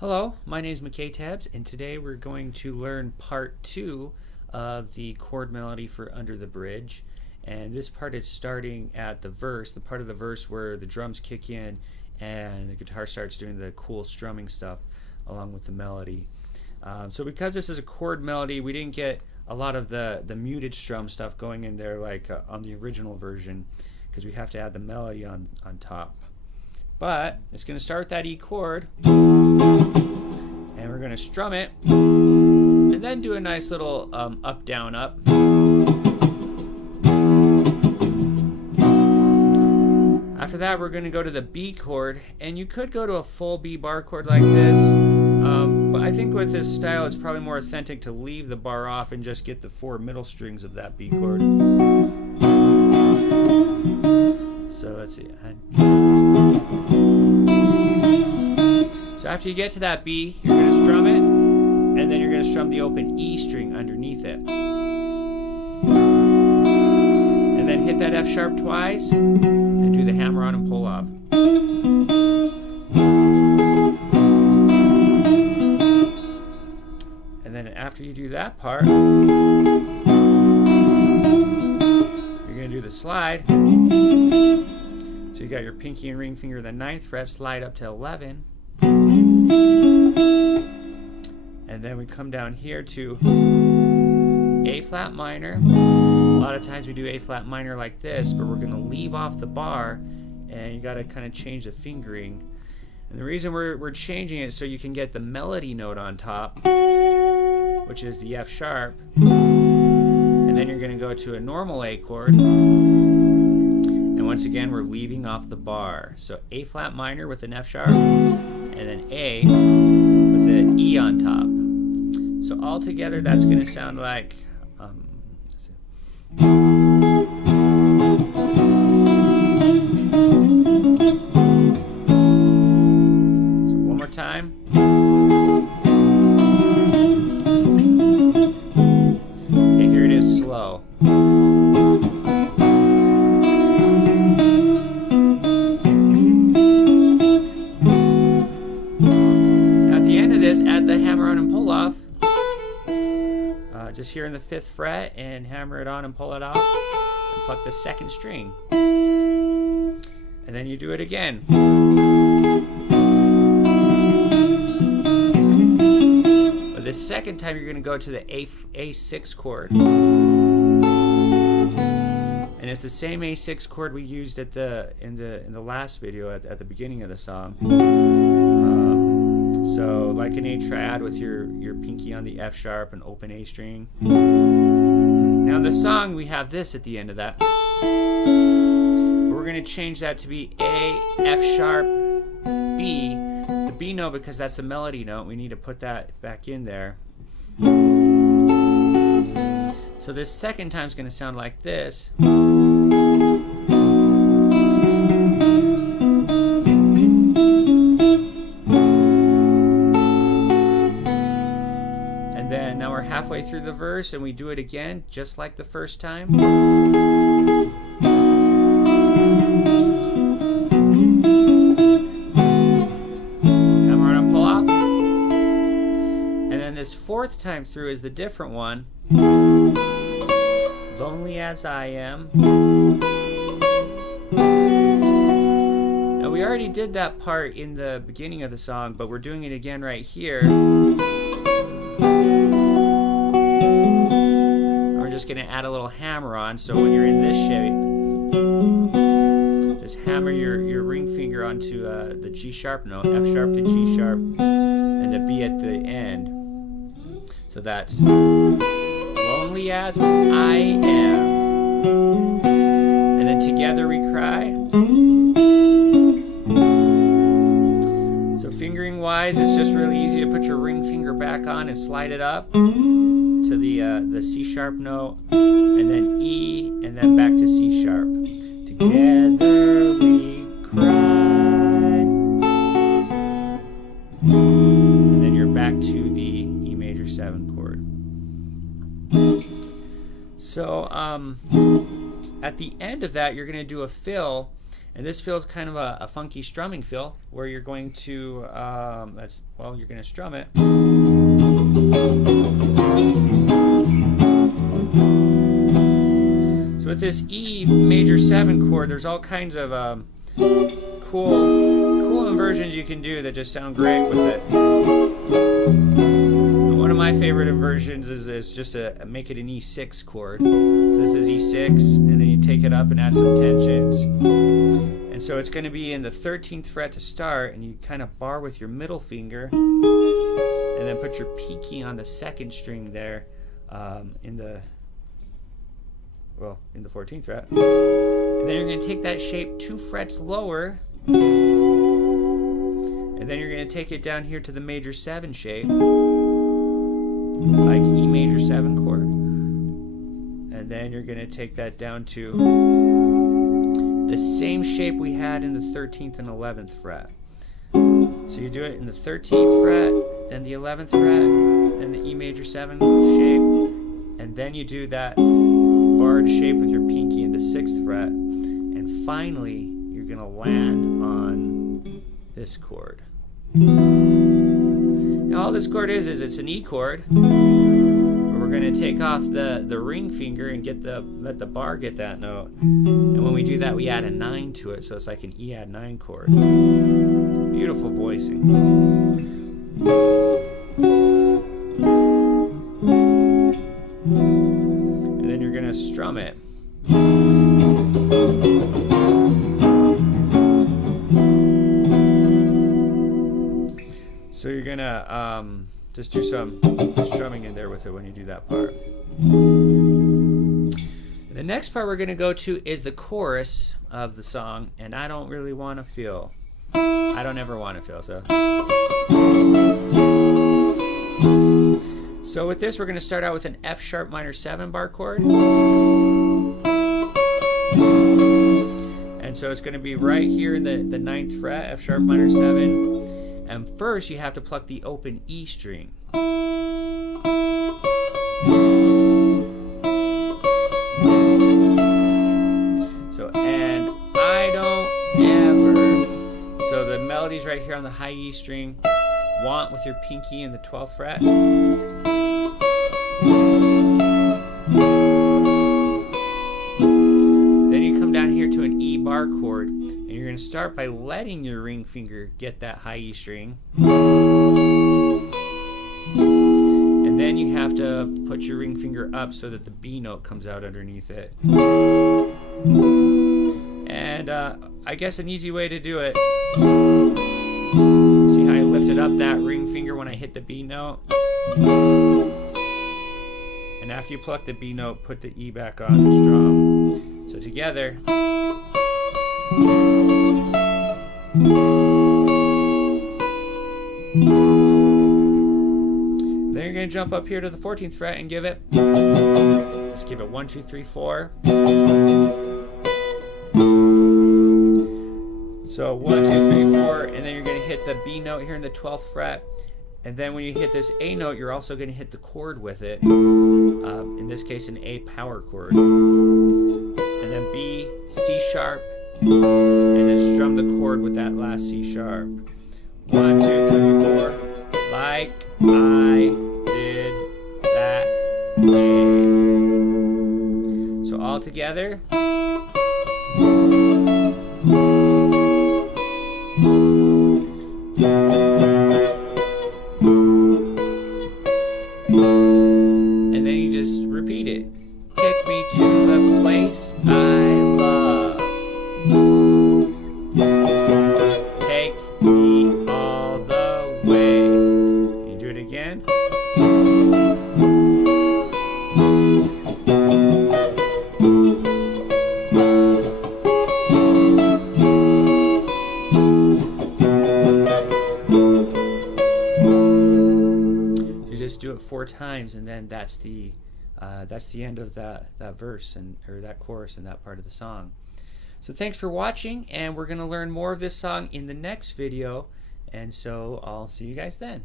Hello, my name is McKay Tabs, and today we're going to learn part 2 of the chord melody for Under the Bridge. And this part is starting at the verse, the part of the verse where the drums kick in and the guitar starts doing the cool strumming stuff along with the melody. So because this is a chord melody, we didn't get a lot of the muted strum stuff going in there like on the original version, because we have to add the melody on top. But it's going to start with that E chord, and we're going to strum it, and then do a nice little up, down, up. After that, we're going to go to the B chord, and you could go to a full B bar chord like this, but I think with this style it's probably more authentic to leave the bar off and just get the 4 middle strings of that B chord. So let's see. So after you get to that B, you're going to strum it, and then you're going to strum the open E string underneath it. And then hit that F sharp twice, and do the hammer on and pull off. And then after you do that part, you're going to do the slide. So you got your pinky and ring finger, the 9th fret, slide up to 11. And then we come down here to A flat minor. A lot of times we do A flat minor like this, but we're going to leave off the bar, and you got to kind of change the fingering. And the reason we're changing it so you can get the melody note on top, which is the F sharp, and then you're going to go to a normal A chord. And once again, we're leaving off the bar. So A flat minor with an F sharp, and then A with an E on top. So all together, that's going to sound like. So one more time. Okay, here it is slow. Add the hammer on and pull off. Just here in the 5th fret, and hammer it on and pull it off, and pluck the 2nd string. And then you do it again. But the second time you're going to go to the A6 chord. And it's the same A6 chord we used at in the last video at the beginning of the song. So like an A triad with your pinky on the F sharp and open A string. Now in the song we have this at the end of that. But we're going to change that to be A, F sharp, B. The B note, because that's a melody note, we need to put that back in there. So this second time is going to sound like this. Now we're halfway through the verse, and we do it again just like the first time. Hammer on and pull off. And then this 4th time through is the different one. Lonely as I am. Now we already did that part in the beginning of the song, but we're doing it again right here. Just going to add a little hammer on, so when you're in this shape, just hammer your ring finger onto the G sharp note, F sharp to G sharp, and the B at the end. So that's lonely as I am. And then together we cry. So fingering wise, it's just really easy to put your ring finger back on and slide it up to the C sharp note, and then E, and then back to C sharp. Together we cry. And then you're back to the E major 7 chord. So at the end of that, you're going to do a fill, And this feels kind of a funky strumming feel, where you're going to you're going to strum it. So with this E major 7 chord, there's all kinds of cool inversions you can do that just sound great with it. One of my favorite inversions is just to make it an E6 chord. So this is E6, and then you take it up and add some tensions. And so it's going to be in the 13th fret to start, and you kind of bar with your middle finger, and then put your pinky on the 2nd string there in the 14th fret. And then you're going to take that shape 2 frets lower, and then you're going to take it down here to the major 7 shape, like E major 7 chord. And then you're going to take that down to the same shape we had in the 13th and 11th fret. So you do it in the 13th fret, then the 11th fret, then the E major 7 shape, and then you do that barred shape with your pinky in the 6th fret, and finally you're going to land on this chord. Now all this chord is it's an E chord, but we're going to take off the ring finger and let the bar get that note. And when we do that, we add a 9 to it, so it's like an E add 9 chord. Beautiful voicing. And then you're going to strum it. So you're going to just do some strumming in there with it when you do that part. The next part we're going to go to is the chorus of the song, and I don't really want to feel. I don't ever want to feel, so with this we're going to start out with an F sharp minor 7 bar chord. And so it's going to be right here in the 9th fret, F sharp minor 7. And first you have to pluck the open E string. So, and I don't ever. So the melody's right here on the high E string. Want with your pinky in the 12th fret. Then you come down here to an E bar chord, and you're going to start by letting your ring finger get that high E string. And then you have to put your ring finger up so that the B note comes out underneath it. And I guess an easy way to do it, see how I lifted up that ring finger when I hit the B note? And after you pluck the B note, put the E back on and strum. So together. Then you're going to jump up here to the 14th fret and give it, just give it 1, 2, 3, 4. So 1, 2, 3, 4, and then you're going to hit the B note here in the 12th fret. And then when you hit this A note, you're also going to hit the chord with it. In this case, an A power chord. And then B, C sharp, and then strum the chord with that last C sharp. 1, 2, 3, 4, like I did that day. So all together. And then you just repeat it. Take me to the place I love. Take me all the way. You do it again. You just do it 4 times, and then that's the end of that verse or that chorus and that part of the song. So thanks for watching, and we're going to learn more of this song in the next video, and so I'll see you guys then.